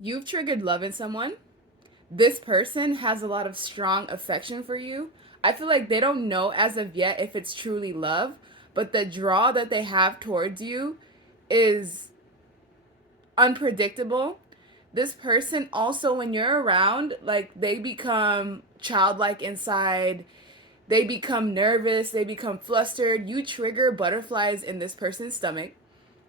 You've triggered love in someone. This person has a lot of strong affection for you. I feel like they don't know as of yet if it's truly love, but the draw that they have towards you is unpredictable. This person also, when you're around, like they become childlike inside. They become nervous, they become flustered. You trigger butterflies in this person's stomach.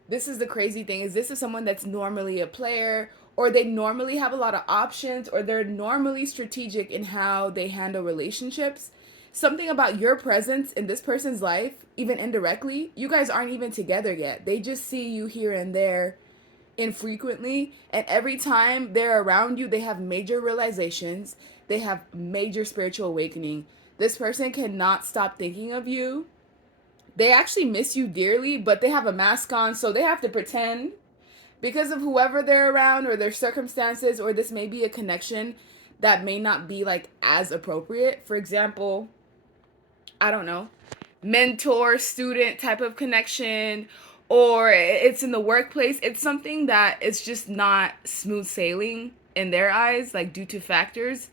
This is the crazy thing, is this is someone that's normally a player, or they normally have a lot of options, or they're normally strategic in how they handle relationships. Something about your presence in this person's life, even indirectly, you guys aren't even together yet, they just see you here and there infrequently, and every time they're around you they have major realizations, they have major spiritual awakening. This person cannot stop thinking of you. They actually miss you dearly, but they have a mask on, so they have to pretend because of whoever they're around or their circumstances, or this may be a connection that may not be like as appropriate. For example, I don't know, mentor student type of connection, or it's in the workplace. It's something that is just not smooth sailing in their eyes, like due to factors.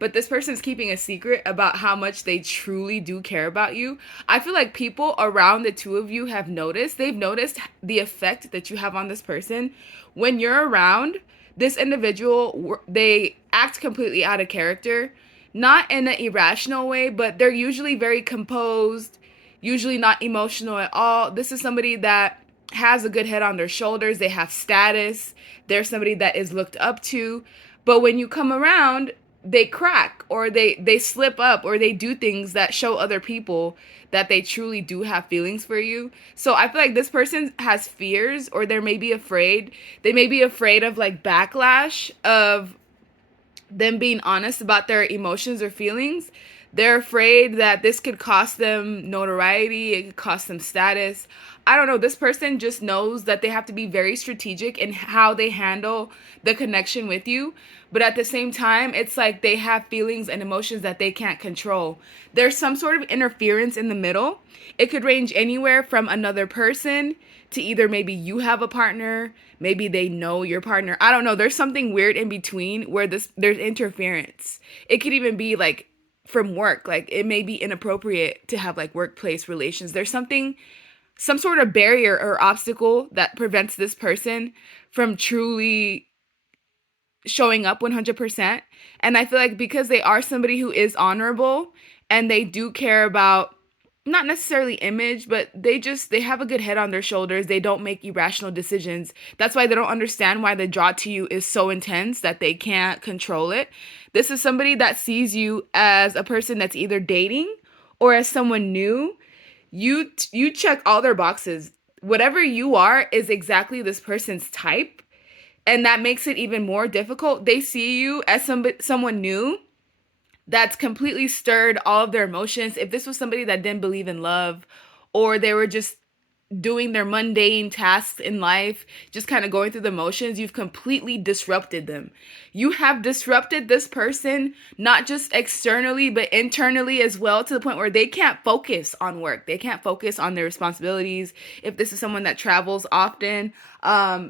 But this person's keeping a secret about how much they truly do care about you. I feel like people around the two of you have noticed. They've noticed the effect that you have on this person. When you're around this individual, they act completely out of character. Not in an irrational way, but they're usually very composed, usually not emotional at all. This is somebody that has a good head on their shoulders. They have status. They're somebody that is looked up to. But when you come around, they crack, or they slip up, or they do things that show other people that they truly do have feelings for you. So I feel like this person has fears, or they may be afraid. They may be afraid of like backlash of them being honest about their emotions or feelings. They're afraid that this could cost them notoriety, it could cost them status. I don't know. This person just knows that they have to be very strategic in how they handle the connection with you. But at the same time, it's like they have feelings and emotions that they can't control. There's some sort of interference in the middle. It could range anywhere from another person to either maybe you have a partner, maybe they know your partner. I don't know. There's something weird in between where there's interference. It could even be like from work. Like it may be inappropriate to have like workplace relations. There's something, some sort of barrier or obstacle that prevents this person from truly showing up 100%. And I feel like because they are somebody who is honorable and they do care about not necessarily image, but they have a good head on their shoulders. They don't make irrational decisions. That's why they don't understand why the draw to you is so intense that they can't control it. This is somebody that sees you as a person that's either dating or as someone new. You check all their boxes. Whatever you are is exactly this person's type, and that makes it even more difficult. They see you as someone new that's completely stirred all of their emotions. If this was somebody that didn't believe in love, or they were just doing their mundane tasks in life, just kind of going through the motions, you've completely disrupted them. You have disrupted this person, not just externally, but internally as well, to the point where they can't focus on work. They can't focus on their responsibilities. If this is someone that travels often,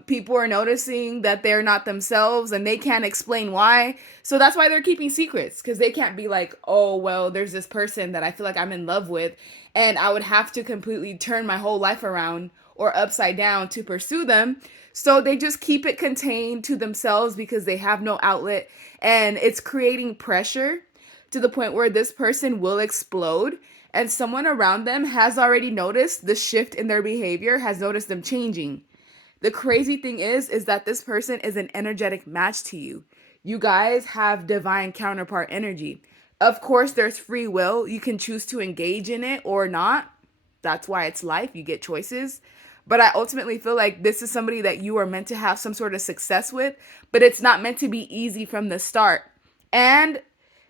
people are noticing that they're not themselves and they can't explain why. So that's why they're keeping secrets, because they can't be like, oh, well, there's this person that I feel like I'm in love with, and I would have to completely turn my whole life around or upside down to pursue them. So they just keep it contained to themselves because they have no outlet, and it's creating pressure to the point where this person will explode, and someone around them has already noticed the shift in their behavior, has noticed them changing. The crazy thing is that this person is an energetic match to you. You guys have divine counterpart energy. Of course, there's free will. You can choose to engage in it or not. That's why it's life. You get choices. But I ultimately feel like this is somebody that you are meant to have some sort of success with, but it's not meant to be easy from the start. And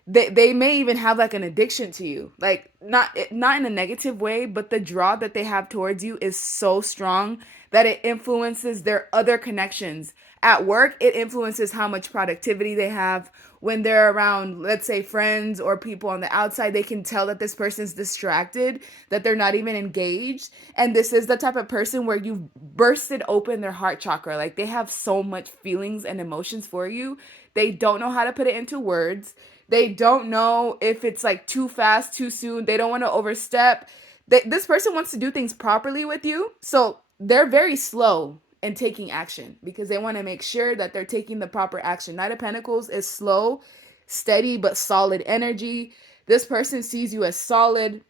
they may even have like an addiction to you, like not in a negative way, but the draw that they have towards you is so strong that it influences their other connections at work, it influences how much productivity they have. When they're around, let's say, friends or people on the outside, they can tell that this person's distracted, that they're not even engaged. And this is the type of person where you've bursted open their heart chakra. Like, they have so much feelings and emotions for you. They don't know how to put it into words. They don't know if it's like too fast, too soon. They don't want to overstep. This person wants to do things properly with you. So they're very slow in taking action because they want to make sure that they're taking the proper action. Knight of Pentacles is slow, steady, but solid energy. This person sees you as solid.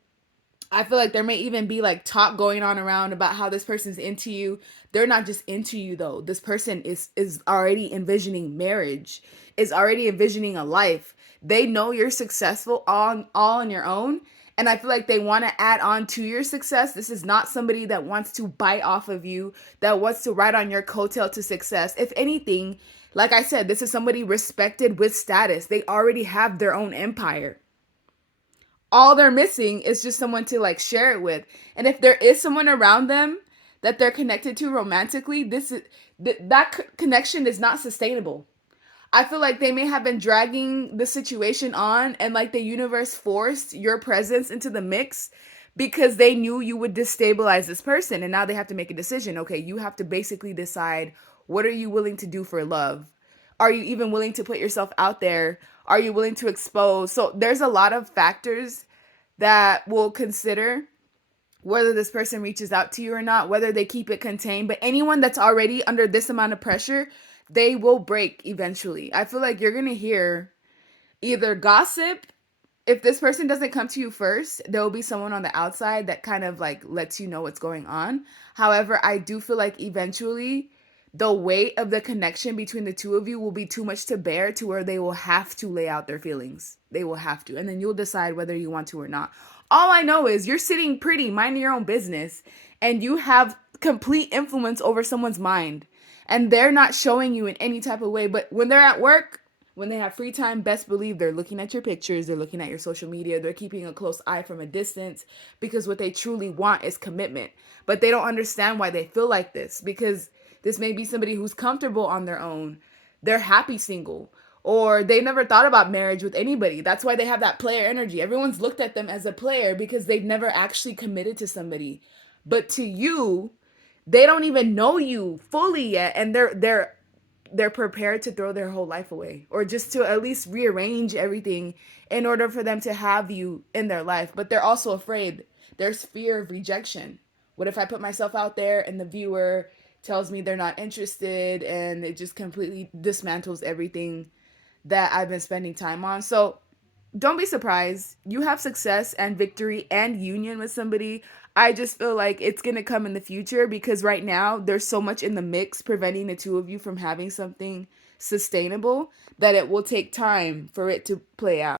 I feel like there may even be like talk going on around about how this person's into you. They're not just into you though. This person is already envisioning marriage, is already envisioning a life. They know you're successful all on your own. And I feel like they want to add on to your success. This is not somebody that wants to bite off of you, that wants to ride on your coattail to success. If anything, like I said, this is somebody respected with status. They already have their own empire. All they're missing is just someone to like share it with. And if there is someone around them that they're connected to romantically, that connection is not sustainable. I feel like they may have been dragging the situation on, and like the universe forced your presence into the mix because they knew you would destabilize this person. And now they have to make a decision. Okay, you have to basically decide, what are you willing to do for love? Are you even willing to put yourself out there? Are you willing to expose? So there's a lot of factors that will consider whether this person reaches out to you or not, whether they keep it contained. But anyone that's already under this amount of pressure, they will break eventually. I feel like you're going to hear either gossip. If this person doesn't come to you first, there will be someone on the outside that kind of like lets you know what's going on. However, I do feel like eventually the weight of the connection between the two of you will be too much to bear, to where they will have to lay out their feelings. They will have to. And then you'll decide whether you want to or not. All I know is you're sitting pretty, minding your own business, and you have complete influence over someone's mind. And they're not showing you in any type of way. But when they're at work, when they have free time, best believe they're looking at your pictures, they're looking at your social media, they're keeping a close eye from a distance, because what they truly want is commitment. But they don't understand why they feel like this, because this may be somebody who's comfortable on their own. They're happy single, or they never thought about marriage with anybody. That's why they have that player energy. Everyone's looked at them as a player because they've never actually committed to somebody. But to you, they don't even know you fully yet, and they're prepared to throw their whole life away, or just to at least rearrange everything in order for them to have you in their life. But they're also afraid. There's fear of rejection. What if I put myself out there and the viewer tells me they're not interested, and it just completely dismantles everything that I've been spending time on? So don't be surprised. You have success and victory and union with somebody. I just feel like it's going to come in the future, because right now there's so much in the mix preventing the two of you from having something sustainable that it will take time for it to play out.